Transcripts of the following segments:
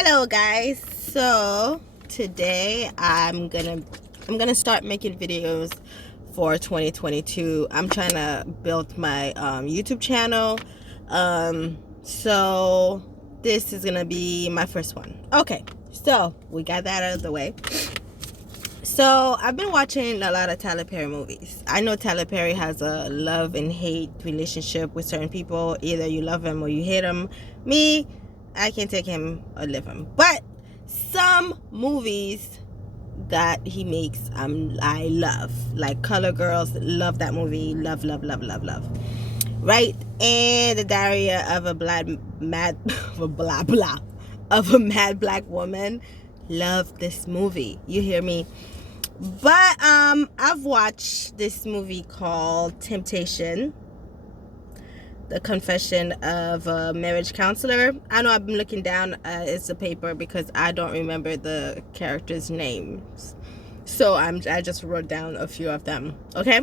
Hello guys. So today I'm gonna start making videos for 2022. I'm trying to build my YouTube channel. So this is gonna be my first one. Okay, so we got that out of the way. So I've been watching a lot of Tyler Perry movies. I know Tyler Perry has a love and hate relationship with certain people. Either you love him or you hate him. Me, I can take him or leave him. But some movies that he makes, I love. Like Color Girls, love that movie. Love. Right? And The Diary of a Mad Black Woman. Love this movie. You hear me? But I've watched this movie called Temptation, The Confession of a Marriage Counselor. I know I've been looking down at the paper because I don't remember the characters' names. So I just wrote down a few of them. Okay?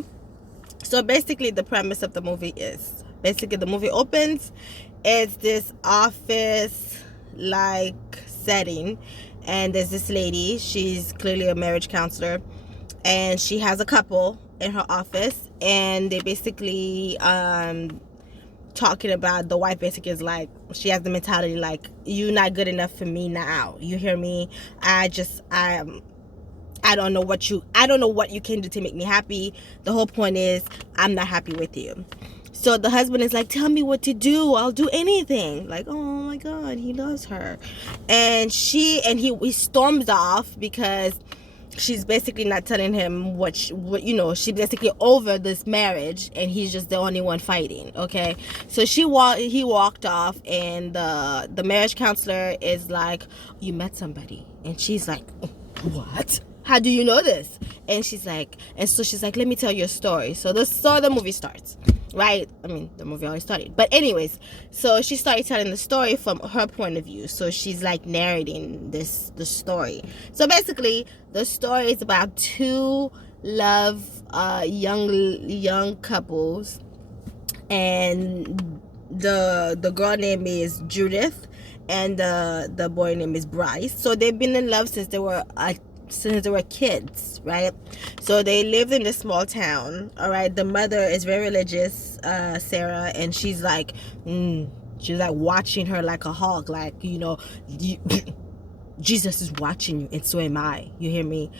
So basically the premise of the movie is, the movie opens, it's this office like setting, and there's this lady, she's clearly a marriage counselor, and she has a couple in her office, and they basically talking about, the wife basically is like, she has the mentality like, you're not good enough for me now, you hear me? I don't know what you can do to make me happy. The whole point is I'm not happy with you. So the husband is like, tell me what to do, I'll do anything. Like, oh my god, he loves her. And he storms off because she's basically not telling him what she's basically over this marriage, and he's just the only one fighting. Okay, so he walked off, and the marriage counselor is like, you met somebody, and she's like, what? How do you know this? And she's like, let me tell you a story. So the movie starts, right? I mean, the movie already started, but anyways, so she started telling the story from her point of view. So she's like narrating the story. So basically, the story is about two young couples, and the girl name is Judith, and the boy name is Brice. So they've been in love since they were kids, right? So they lived in this small town. All right, the mother is very religious, Sarah, and she's like watching her like a hawk, like, Jesus is watching you, and so am I, you hear me?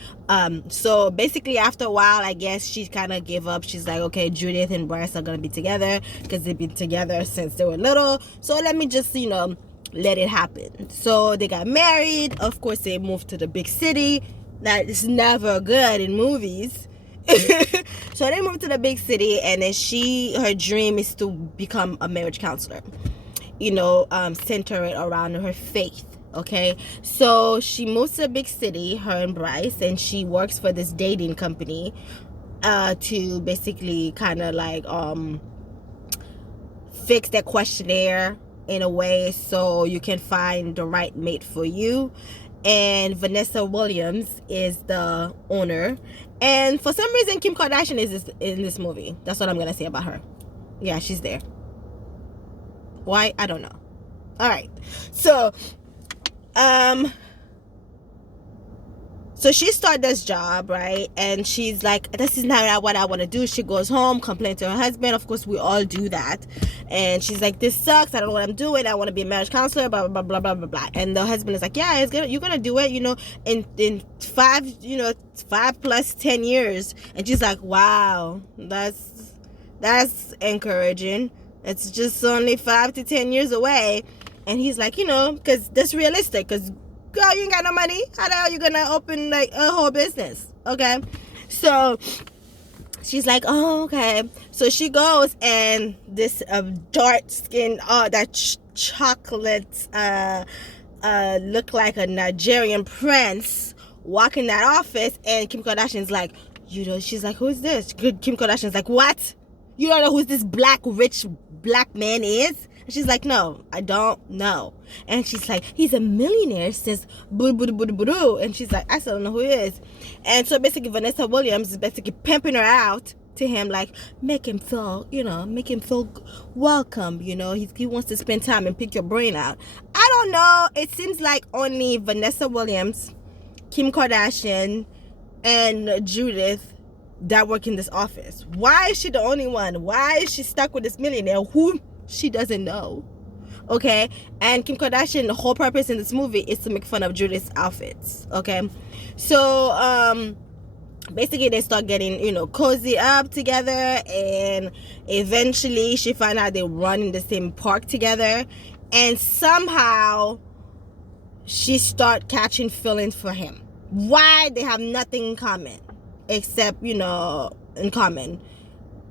So basically after a while, I guess she kind of gave up. She's like, okay, Judith and Brice are gonna be together because they've been together since they were little, so let me just let it happen. So they got married. Of course, they moved to the big city. That is never good in movies. So they moved to the big city, and then her dream is to become a marriage counselor, center it around her faith. Okay, so she moves to the big city, her and Brice, and she works for this dating company to basically kind of like fix that questionnaire in a way so you can find the right mate for you. And Vanessa Williams is the owner, and for some reason Kim Kardashian is in this movie. That's what I'm gonna say about her. Yeah, she's there. Why? I don't know. All right, so so she started this job, right? And she's like, this is not what I want to do. She goes home, complains to her husband. Of course, we all do that. And she's like, this sucks. I don't know what I'm doing. I want to be a marriage counselor, blah, blah, blah, blah, blah, blah. And the husband is like, yeah, you're going to do it, in 5 plus 10 years. And she's like, wow, that's encouraging. It's just only 5 to 10 years away. And he's like, because that's realistic, because girl, you ain't got no money. How the hell you gonna open like a whole business? Okay, so she's like, oh, okay. So she goes, and this dark skin, that chocolate look like a Nigerian prince walk in that office, and Kim Kardashian's like, she's like, who is this? Kim Kardashian's like, what? You don't know who this rich black man is? And she's like, no, I don't know. And she's like, he's a millionaire since boo. And she's like, I still don't know who he is. And so basically Vanessa Williams is basically pimping her out, to him, like make him feel, welcome. He wants to spend time and pick your brain out. I don't know. It seems like only Vanessa Williams, Kim Kardashian, and Judith that work in this office. Why is she the only one? Why is she stuck with this millionaire who she doesn't know? Okay, and Kim Kardashian, the whole purpose in this movie is to make fun of Judith's outfits. Okay, so basically they start getting cozy up together, and eventually she find out they run in the same park together, and somehow she start catching feelings for him. Why? They have nothing in common except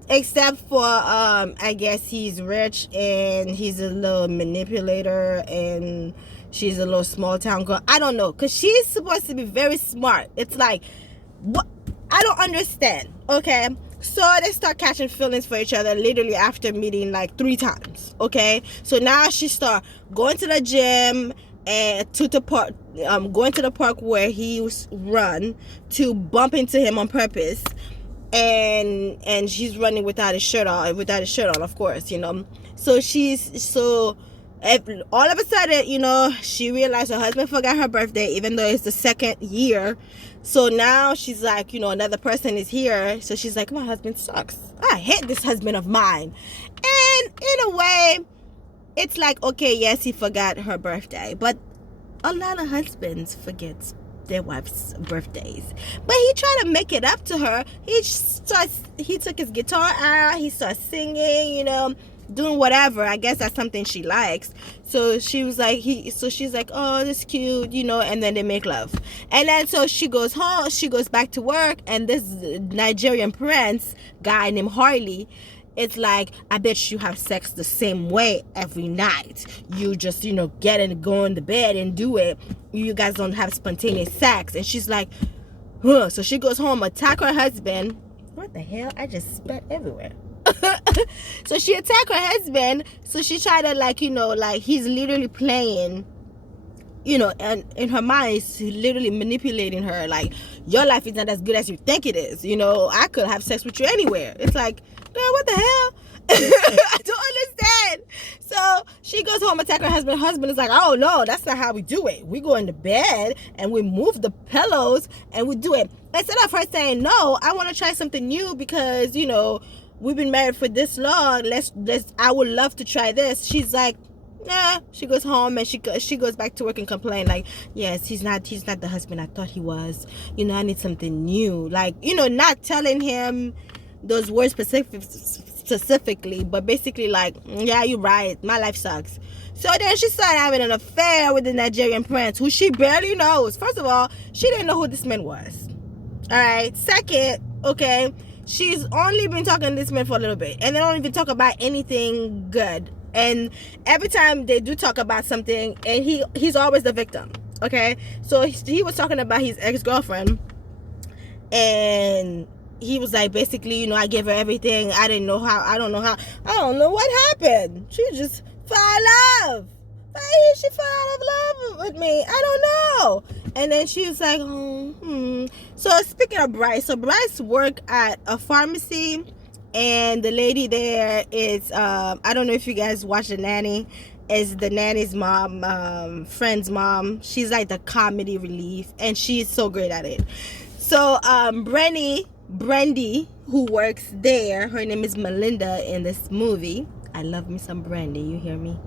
except for I guess he's rich and he's a little manipulator and she's a little small town girl. I don't know, because she's supposed to be very smart. It's like, what? I don't understand. Okay, so they start catching feelings for each other literally after meeting like 3 times. Okay, so now she start going to the gym and to the park, going to the park where he was run, to bump into him on purpose, and she's running without his shirt on, of course. So all of a sudden, she realized her husband forgot her birthday, even though it's the 2nd year. So now she's like, another person is here, so she's like, my husband sucks, I hate this husband of mine. And in a way, it's like, okay, yes, he forgot her birthday, but a lot of husbands forget their wives' birthdays. But he tried to make it up to her. He took his guitar out, he started singing, doing whatever. I guess that's something she likes. So she's like, oh, that's cute, and then they make love. And then so she goes home, she goes back to work, and this Nigerian prince guy named Harley, it's like, I bet you have sex the same way every night. You just, get and go in the bed and do it. You guys don't have spontaneous sex. And she's like, huh. So she goes home, attack her husband. What the hell? I just spat everywhere. So she attacked her husband. So she tried to like he's literally playing, and in her mind, he's literally manipulating her. Like, your life is not as good as you think it is. I could have sex with you anywhere. It's like, girl, what the hell? I don't understand. So she goes home, attack her husband. Her husband is like, oh no, that's not how we do it. We go into bed and we move the pillows and we do it. Instead of her saying, no, I want to try something new because, we've been married for this long. I would love to try this. She's like, nah. She goes home and she goes back to work and complain like, yes, he's not the husband I thought he was. I need something new. Like, not telling him those words specifically, but basically like, yeah, you're right, my life sucks. So then she started having an affair with the Nigerian prince, who she barely knows. First of all, she didn't know who this man was. All right. Second, okay, she's only been talking to this man for a little bit, and they don't even talk about anything good. And every time they do talk about something, and he's always the victim. Okay, so he was talking about his ex-girlfriend, and he was like, basically, I gave her everything. I don't know what happened. She just fell in love. Why did she fall out of love with me? I don't know. And then she was like, So speaking of Brice, so Brice worked at a pharmacy, and the lady there is, I don't know if you guys watch The Nanny, is the nanny's mom, friend's mom. She's like the comedy relief, and she's so great at it. So Brandy, who works there, her name is Melinda in this movie. I love me some Brandy, you hear me?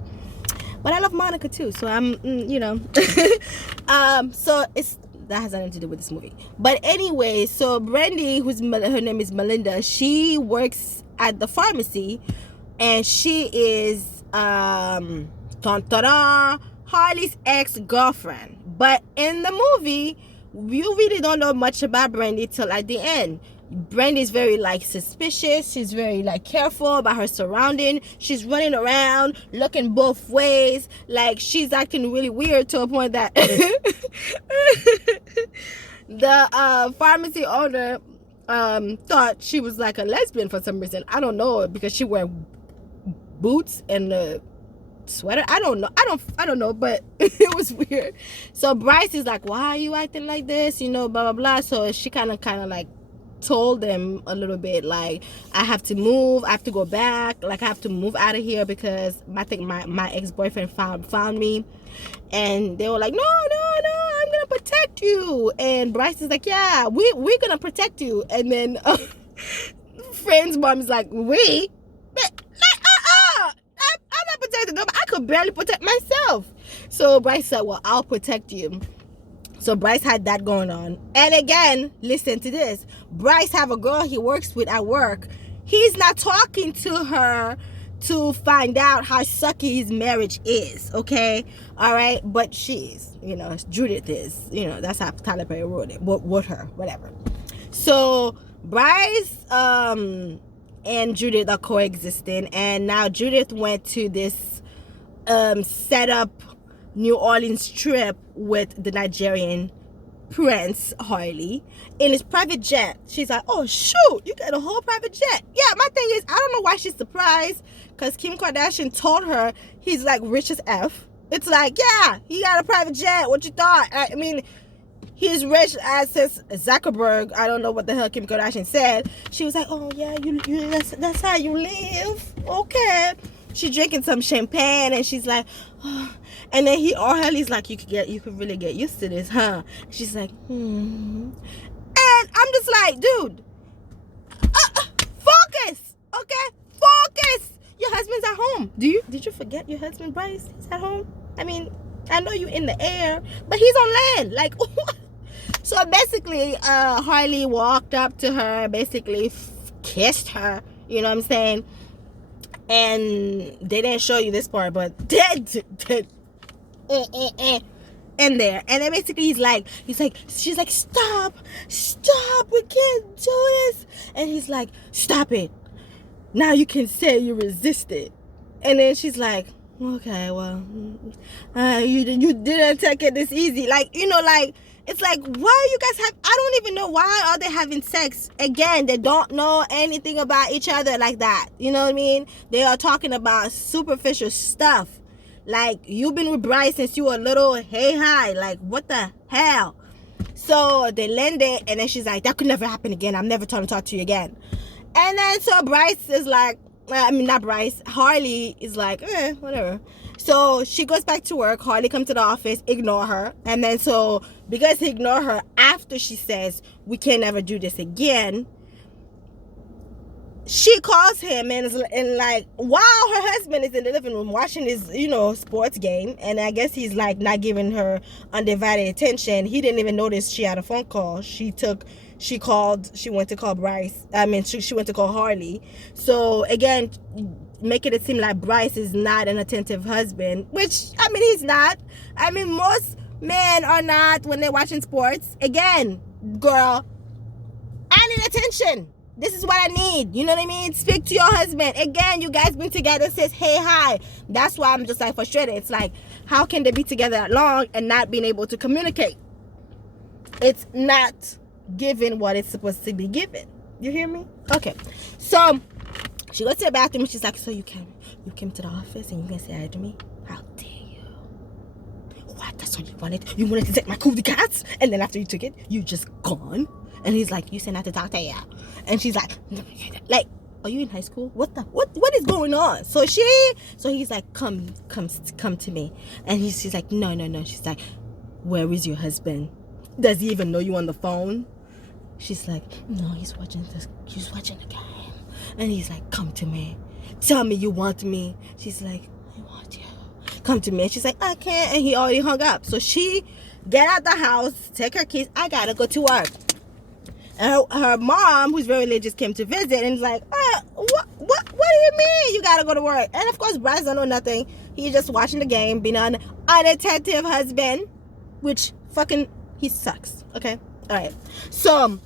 But I love Monica too, so I'm, so that has nothing to do with this movie. But anyway, so Brandy, her name is Melinda, she works at the pharmacy, and she is Harley's ex-girlfriend. But in the movie, you really don't know much about Brandy till at the end. Brandy's very like suspicious. She's very like careful about her surrounding. She's running around looking both ways. Like, she's acting really weird to a point that the pharmacy owner thought she was like a lesbian for some reason. I don't know, because she wear boots and a sweater. I don't know, but it was weird. So Brice is like, why are you acting like this? Blah blah blah. So she kind of like told him a little bit, like, I have to move, I have to go back, like, I have to move out of here because I think my ex-boyfriend found me. And they were like, no, I'm gonna protect you. And Brice is like, yeah, we're gonna protect you. And then friend's mom is like, we? I'm not protecting them. I could barely protect myself. So Brice said, well, I'll protect you. So Brice had that going on. And again, listen to this. Brice have a girl he works with at work. He's not talking to her to find out how sucky his marriage is, okay? All right? But she is, Judith is, that's how Tyler Perry wrote it, with her, whatever. So Brice and Judith are coexisting, and now Judith went to this set up New Orleans trip with the Nigerian Prince Harley in his private jet. She's like, oh shoot, you got a whole private jet. Yeah, my thing is, I don't know why she's surprised, because Kim Kardashian told her he's like rich as F. It's like, yeah, he got a private jet. What you thought? I mean, he's rich as says Zuckerberg. I don't know what the hell Kim Kardashian said. She was like, oh yeah, you that's how you live. Okay. She's drinking some champagne and she's like, oh. And then he's like, you could really get used to this, huh? She's like, And I'm just like, dude, focus, okay? Focus. Your husband's at home. Did you forget your husband, Brice? He's at home. I mean, I know you're in the air, but he's on land. Like, so basically, Harley walked up to her, basically kissed her. You know what I'm saying? And they didn't show you this part, but in there. And then basically she's like, stop, we can't do this. And he's like, stop it. Now you can say you resisted. And then she's like, okay, well, you didn't take it this easy. Like, it's like, why you guys I don't even know why are they having sex. Again, they don't know anything about each other like that. You know what I mean? They are talking about superficial stuff. Like, you've been with Brice since you were little. Hey, hi. Like, what the hell? So they landed, and then she's like, that could never happen again. I'm never trying to talk to you again. And then so Brice is like, not Brice, Harley is like, whatever. So she goes back to work. Harley comes to the office, ignore her. And then so because he ignored her after she says, we can never do this again, she calls him and like, while her husband is in the living room watching his, sports game, and I guess he's like not giving her undivided attention. He didn't even notice she had a phone call. She went to call Brice. She went to call Harley. So again, making it seem like Brice is not an attentive husband, which, he's not. Most men are not when they're watching sports. Again, girl, I need attention. This is what I need. You know what I mean? Speak to your husband. Again, you guys been together since hey, hi. That's why I'm just like frustrated. It's like, how can they be together that long and not being able to communicate? It's not given what it's supposed to be given. You hear me? Okay. So she goes to the bathroom and she's like, so you came to the office and you can say hi to me? How dare you? What? That's what you wanted? You wanted to take my cootie cats? And then after you took it, you just gone? And he's like, you said not to talk to you. And she's like, are you in high school? What is going on? So he's like, come to me. And she's like, no. She's like, where is your husband? Does he even know you on the phone? She's like, no, he's watching the game. And he's like, come to me. Tell me you want me. She's like, I want you. Come to me. And she's like, I can't. And he already hung up. So she get out the house, take her keys. I gotta go to work. And her mom, who's very religious, came to visit and is like, what do you mean you gotta go to work? And of course, Brice don't know nothing. He's just watching the game, being an unattentive husband, which fucking, he sucks. Okay? All right. So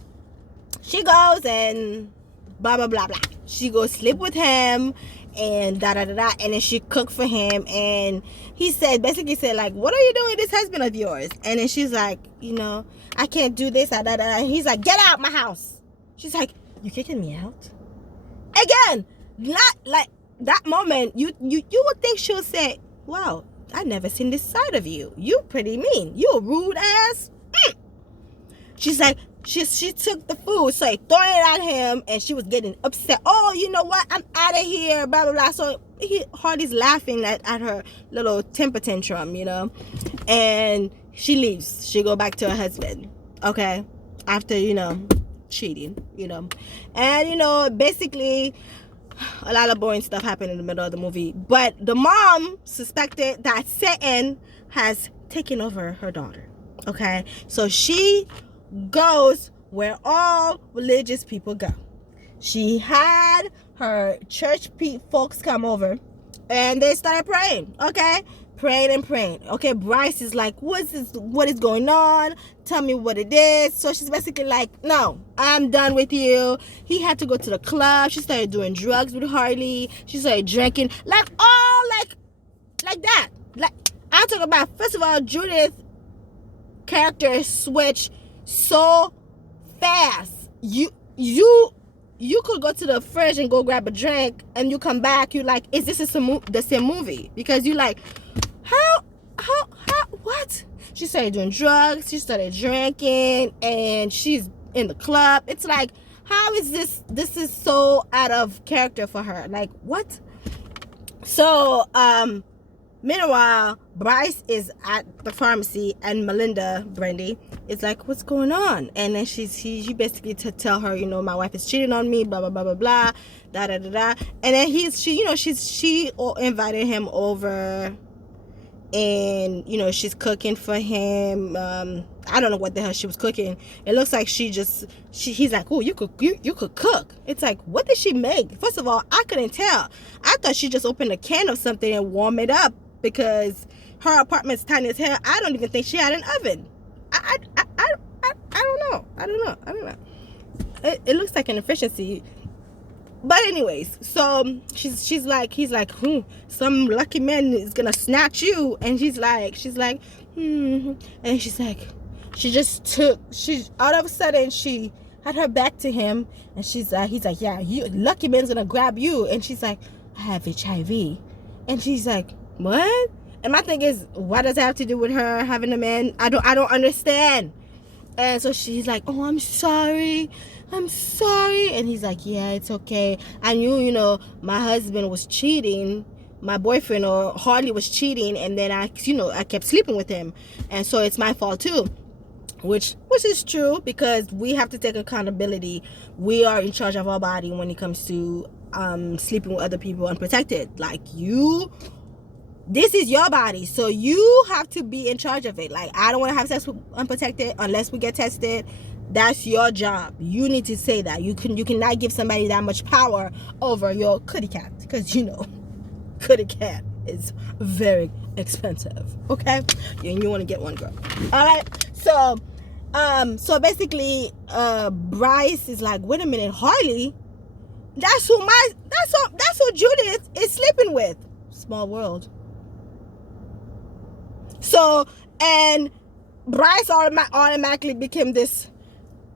she goes and blah, blah, blah, blah. She goes sleep with him and da-da-da-da. And then she cooked for him. And he basically said, like, what are you doing with this husband of yours? And then she's like, I can't do this. Da-da-da. And he's like, get out my house. She's like, you kicking me out? Again, not like that moment. You would think she'll say, wow, I've never seen this side of you. You pretty mean. You a rude ass. She's like, she took the food, so he throwing it at him, and she was getting upset. Oh, you know what? I'm out of here, blah blah blah. So Hardy's laughing at her little temper tantrum, you know, and she leaves. She go back to her husband, okay, after, you know, cheating, you know, and, you know, basically a lot of boring stuff happened in the middle of the movie. But the mom suspected that Satan has taken over her daughter, okay, so she goes where all religious people go. She had her church folks come over, and they started praying, okay, praying. Okay, Brice is like, what is going on? Tell me what it is. So she's basically like, no, I'm done with you. He had to go to the club. She started doing drugs with Harley. She started drinking, like that. Like, I'm talking about, first of all, Judith character switch so fast. You could go to the fridge and go grab a drink, and you come back, you like, is this the same movie? Because you like, how what? She started doing drugs, she started drinking, and she's in the club. It's like, how is this is so out of character for her, like, what? So meanwhile, Brice is at the pharmacy, and Melinda, Brandy, is like, what's going on? And then she basically to tell her, you know, my wife is cheating on me, blah blah blah blah blah, da da da da. And then she invited him over, and, you know, she's cooking for him. I don't know what the hell she was cooking. It looks like he's like, oh, you could cook. It's like, what did she make? First of all, I couldn't tell. I thought she just opened a can of something and warm it up, because her apartment's tiny as hell. I don't even think she had an oven. I don't know. It looks like an efficiency. But anyways, so he's like, some lucky man is gonna snatch you, and she's like, and she's like, she's all of a sudden she had her back to him, and he's like, yeah, lucky man's gonna grab you, and she's like, I have HIV, and she's like, what? And my thing is, what does that have to do with her having a man? I don't understand. And so she's like, oh, I'm sorry. And he's like, yeah, it's okay. I knew, you know, my husband was cheating. My boyfriend or Harley was cheating. And then I kept sleeping with him. And so it's my fault too. Which is true, because we have to take accountability. We are in charge of our body when it comes to sleeping with other people unprotected. Like, this is your body, so you have to be in charge of it. Like, I don't want to have sex with unprotected unless we get tested. That's your job. You need to say that. You cannot give somebody that much power over your kitty cat, because, you know, kitty cat is very expensive. Okay, and you want to get one, girl. All right. So basically, Brice is like, wait a minute, Harley, that's who Judith is sleeping with. Small world. So, and Brice automatically became this,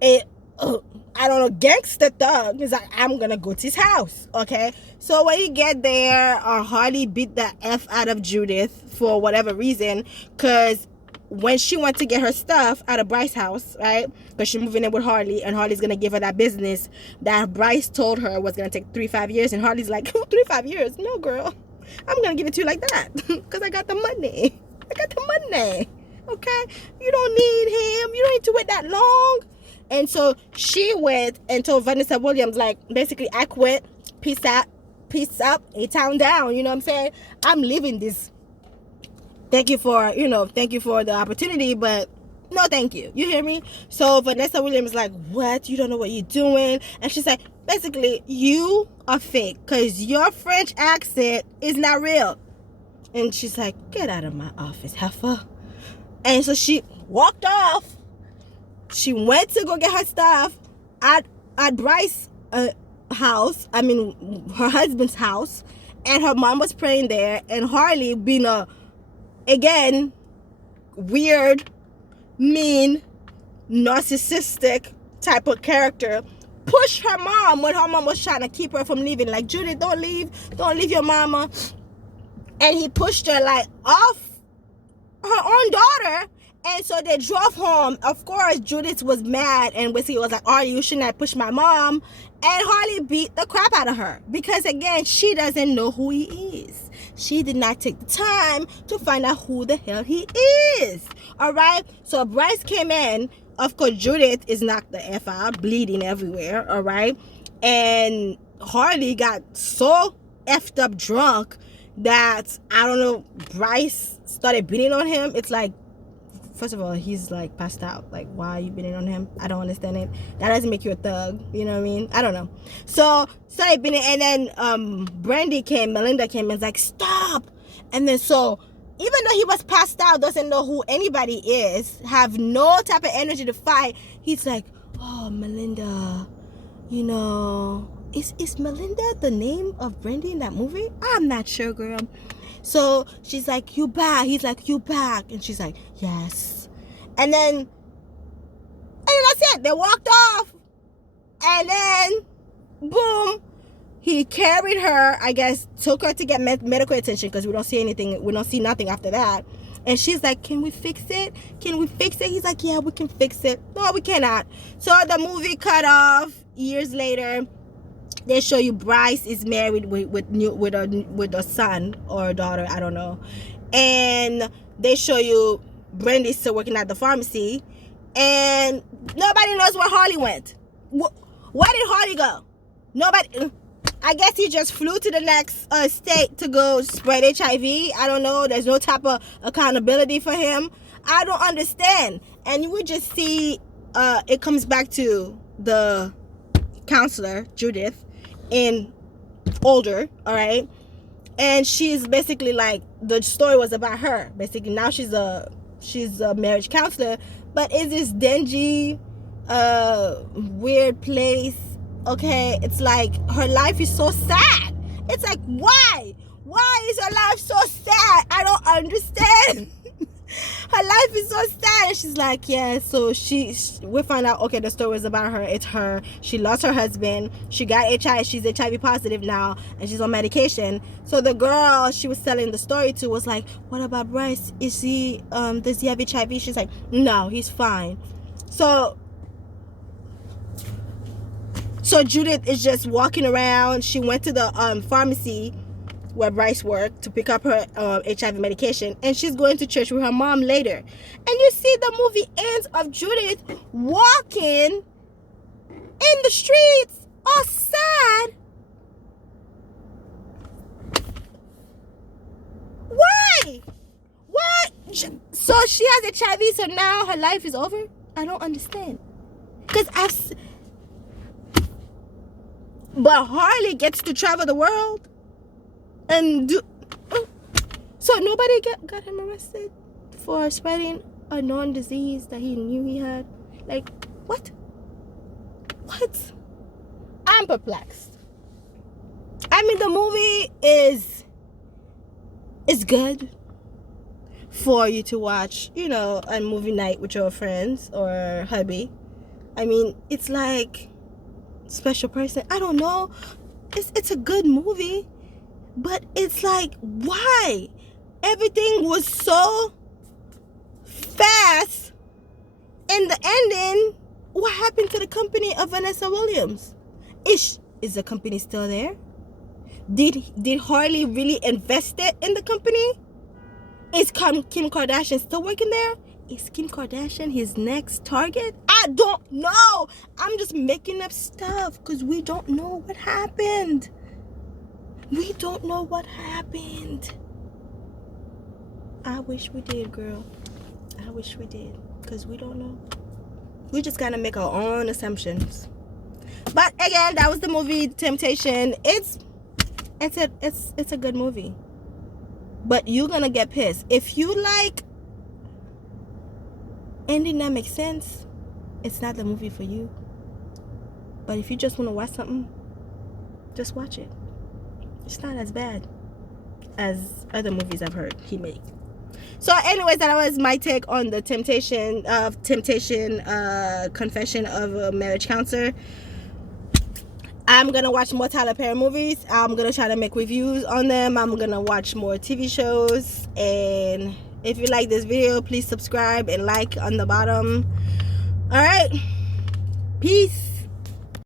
I don't know, gangster thug. He's like, I'm gonna go to his house, okay? So when you get there, Harley beat the F out of Judith for whatever reason, because when she went to get her stuff out of Brice's house, right? Because she's moving in with Harley, and Harley's gonna give her that business that Brice told her was gonna take 3-5 years, and Harley's like, 3-5 years? No, girl, I'm gonna give it to you like that, because I got the money. Okay? You don't need him. You don't need to wait that long. And so she went and told Vanessa Williams, like, basically, I quit. Peace out. A town down. You know what I'm saying? I'm leaving this. Thank you for the opportunity, but no thank you. You hear me? So Vanessa Williams is like, what? You don't know what you're doing? And she's like, basically, you are fake, because your French accent is not real. And she's like, get out of my office, heifer. And so she walked off. She went to go get her stuff at Brice's house. I mean, her husband's house. And her mom was praying there. And Harley, being again, weird, mean, narcissistic type of character, pushed her mom when her mom was trying to keep her from leaving. Like, Judith, don't leave your mama. And he pushed her, like, off her own daughter, And so they drove home. Of course, Judith was mad and basically was like, "Oh, you shouldn't have pushed my mom." And Harley beat the crap out of her because, again, she doesn't know who he is. She did not take the time to find out who the hell he is. All right? So Brice came in. Of course, Judith is knocked the F out, bleeding everywhere. All right? And Harley got so effed up drunk that, I don't know, Brice started beating on him. It's like, first of all, he's like passed out. Like, why are you beating on him? I don't understand it. That doesn't make you a thug. You know what I mean? I don't know. So started beating, and then Melinda came and was like, stop. And then so, even though he was passed out, doesn't know who anybody is, have no type of energy to fight, he's like, oh, Melinda, you know, is Melinda the name of Brandy in that movie? I'm not sure, girl. So she's like, you back? He's like, you back? And she's like, yes. And then that's it. They walked off. And then, boom, he carried her, I guess, took her to get medical attention because we don't see anything. We don't see nothing after that. And she's like, can we fix it? Can we fix it? He's like, yeah, we can fix it. No, we cannot. So the movie cut off. Years later, they show you Brice is married with a son or a daughter, I don't know. And they show you Brandy's still working at the pharmacy. And nobody knows where Harley went. Where did Harley go? Nobody. I guess he just flew to the next state to go spread HIV. I don't know. There's no type of accountability for him. I don't understand. And you would just see it comes back to the counselor, Judith, in older, all right? And she's basically like, the story was about her. Basically, now she's a marriage counselor, but it's this dingy, weird place. Okay, it's like her life is so sad. It's like, why is her life so sad? I don't understand. Her life is so sad. And she's like, yeah, so we find out, okay, the story is about her. It's her. She lost her husband. She got HIV. She's HIV positive now, and she's on medication. So the girl she was telling the story to was like, what about Brice? Does he have HIV? She's like, no, he's fine. So Judith is just walking around. She went to the pharmacy where Brice worked to pick up her HIV medication, and she's going to church with her mom later. And you see the movie ends of Judith walking in the streets all sad. Why? So she has HIV, so now her life is over? I don't understand. But Harley gets to travel the world and do. So nobody got him arrested for spreading a known disease that he knew he had. Like, what? I'm perplexed. I mean, the movie is good for you to watch, you know, on movie night with your friends or hubby. I mean, it's like Special Person. I don't know. It's a good movie. But it's like, why? Everything was so fast. In the ending, what happened to the company of Vanessa Williams? Is the company still there? Did Harley really invest it in the company? Is Kim Kardashian still working there? Is Kim Kardashian his next target? I don't know. I'm just making up stuff because we don't know what happened. We don't know what happened. I wish we did, girl. I wish we did, because we don't know. We just gotta make our own assumptions. But again, that was the movie Temptation. It's a good movie. But you're gonna get pissed. If you like ending that makes sense, it's not the movie for you. But if you just want to watch something, just watch it. It's not as bad as other movies I've heard he made. So anyways, that was my take on the Temptation Confession of a Marriage Counselor. I'm gonna watch more Tyler Perry movies. I'm gonna try to make reviews on them. I'm gonna watch more TV shows, and If you like this video, please subscribe and like on the bottom. All right, peace.